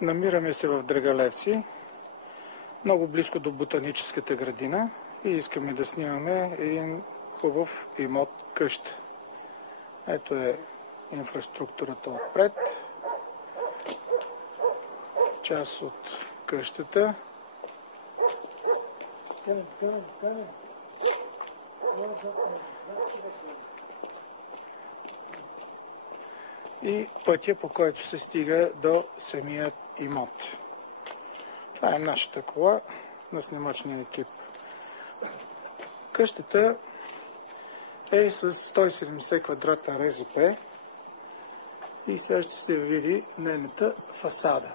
Намираме се в Драгалевци, много близко до ботаническата градина и искаме да снимаме един хубав имот къща. Ето е инфраструктурата отпред, част от къщата. И пътя, по който се стига до самият имот. Това е нашата кола на снимачния екип. Къщата е с 170 квадрата РЗП и сега ще се види нейната фасада.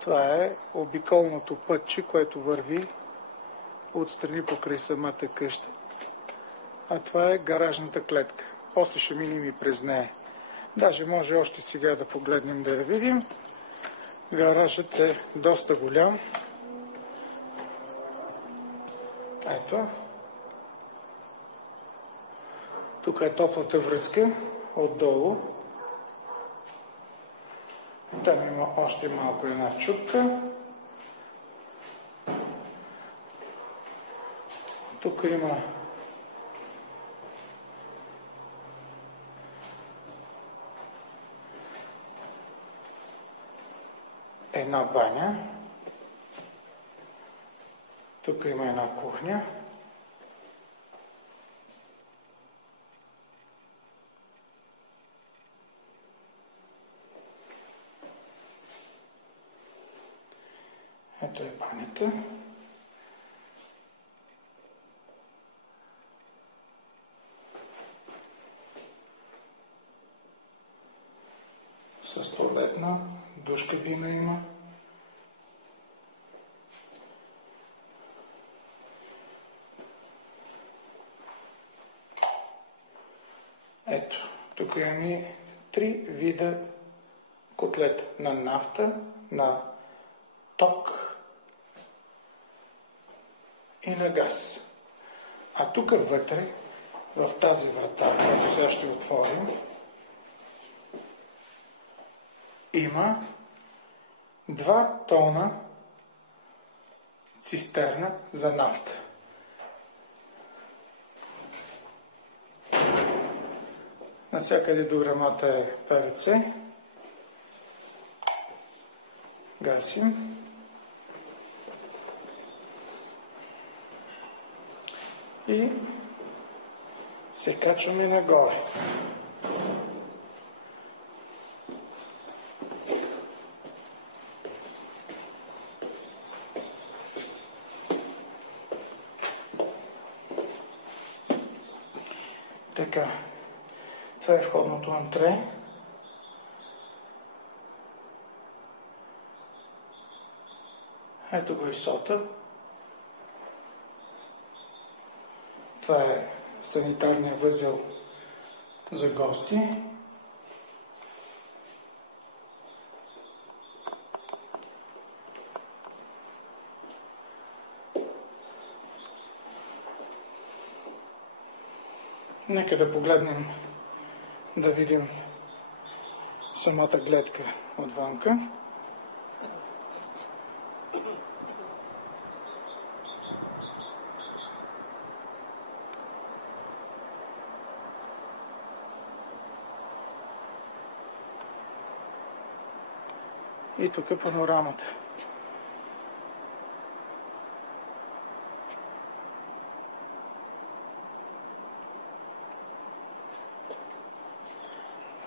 Това е обиколното пътче, което върви отстрани покрай самата къща. А това е гаражната клетка. После ще минем и през нея. Даже може още сега да погледнем да я видим. Гаражът е доста голям. Ето. Тук е топлата връзка отдолу. Там има още малко една чупка. Тук има една баня. Тук има една кухня. Ето е банята. С туалетна, душ кабина има. Ето, тук имаме 3 вида котлета. На нафта, на ток и на газ. А тук вътре, в тази врата, която сега ще отворим, има 2 тона цистерна за нафта. Навсякъде до грамата е ПВЦ. Гасим. И се качваме нагоре. Така, това е входното антре. Ето го и сота. Това е санитарният възел за гости. Нека да погледнем, да видим самата гледка отвънка. И тук е панорамата.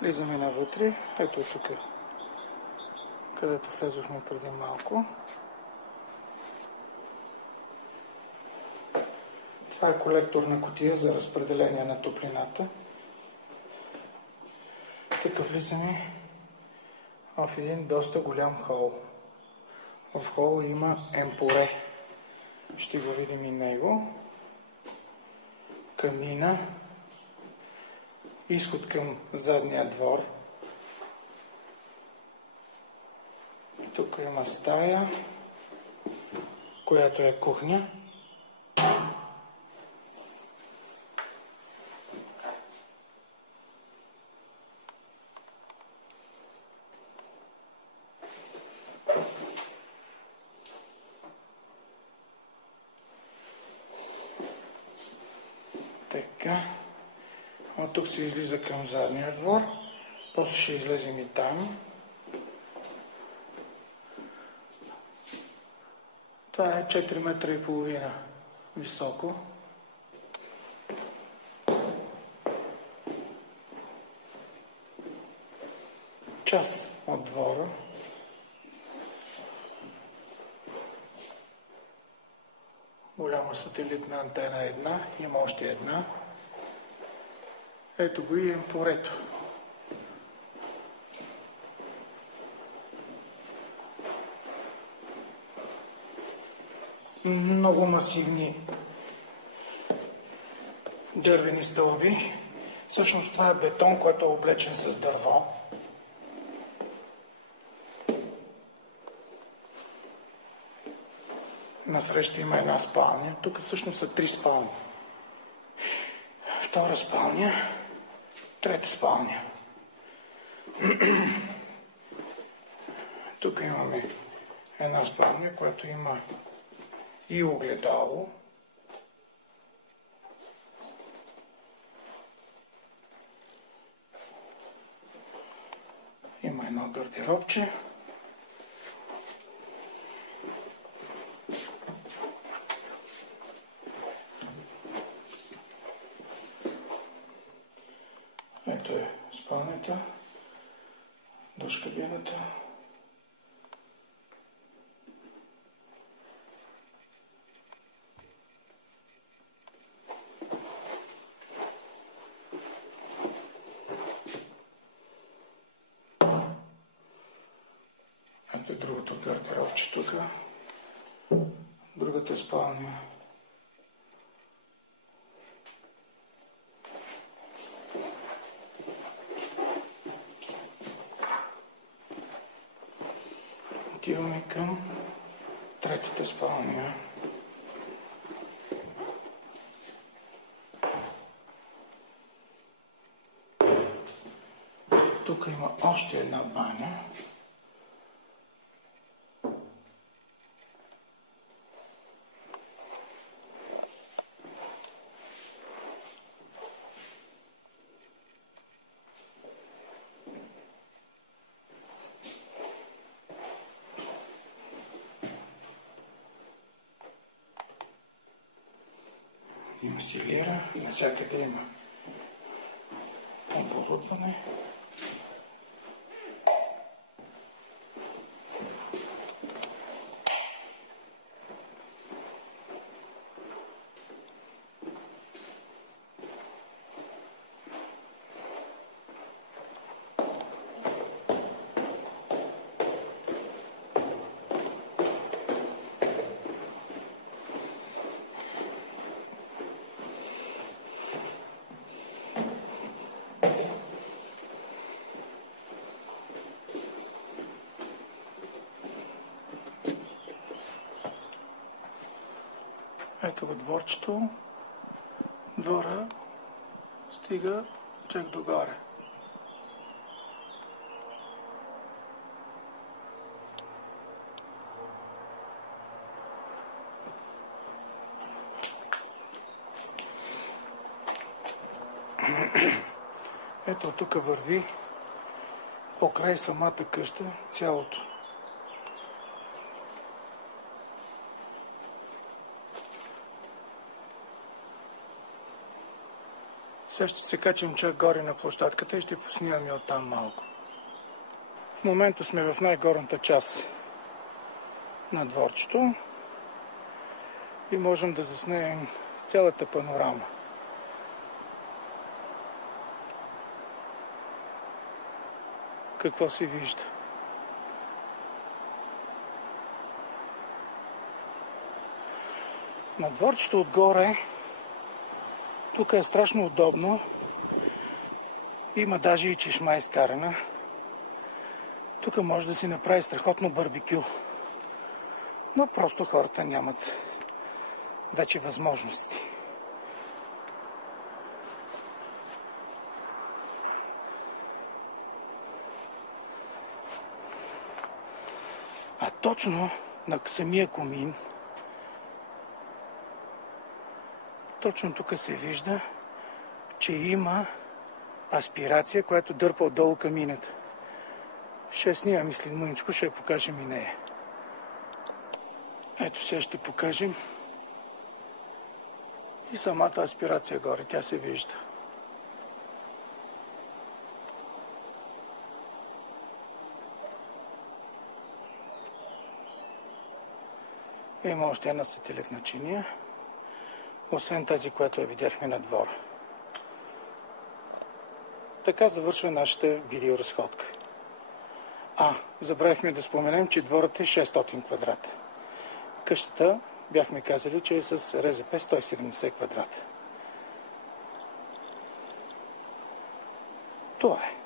Влизаме навътре. Ето тук, където влезохме преди малко. Това е колекторна кутия за разпределение на топлината. Тук влизаме в един доста голям хол. В хола има емпоре. Ще го видим и него. Камина. Изход към задния двор. Тук има стая, която е кухня. така. От тук се излиза към задния двор. После ще излезем и там. Това е 4,5 метра високо. Част от двора. Голяма сателитна антена една. Има още една. Ето го и емпорето. Много масивни дървени стълби. Всъщност това е бетон, който е облечен с дърво. Насреща има една спалня. Тук всъщност са 3 спални. Втора спалня, трета спалня. Тук имаме една спалня, която има и огледало. Има едно гардеробче. Ето е спалнята, душ кабината. Ето е другото гардеробче тук. Другата спалня. Отиваме към третата спалня. Тук има още една баня. Има силира, навсякъде има оборудване. Ето го дворчето. Двора стига чак догоре. Ето тук върви покрай самата къща цялото. Сега ще се качим чак горе на площадката и ще поснимаме оттам малко. В момента сме в най-горната част на дворчето и можем да заснемем цялата панорама. Какво се вижда? На дворчето отгоре тук е страшно удобно. Има даже и чешма изкарана. Тук може да си направи страхотно барбекю. Но просто хората нямат вече възможности. А точно на самия комин, точно тук се вижда че има аспирация, която дърпа отдолу камината. Ще снимам, мисли мъничко, ще я покажем и нея. Ето сега ще покажем и самата аспирация горе, тя се вижда. Има още една сателитна чиния, освен тази, която я видяхме на двора. Така завършва нашата видеоразходка. Забравихме да споменем, че дворът е 600 квадрата. Къщата бяхме казали, че е с РЗП 170 квадрата. Това е.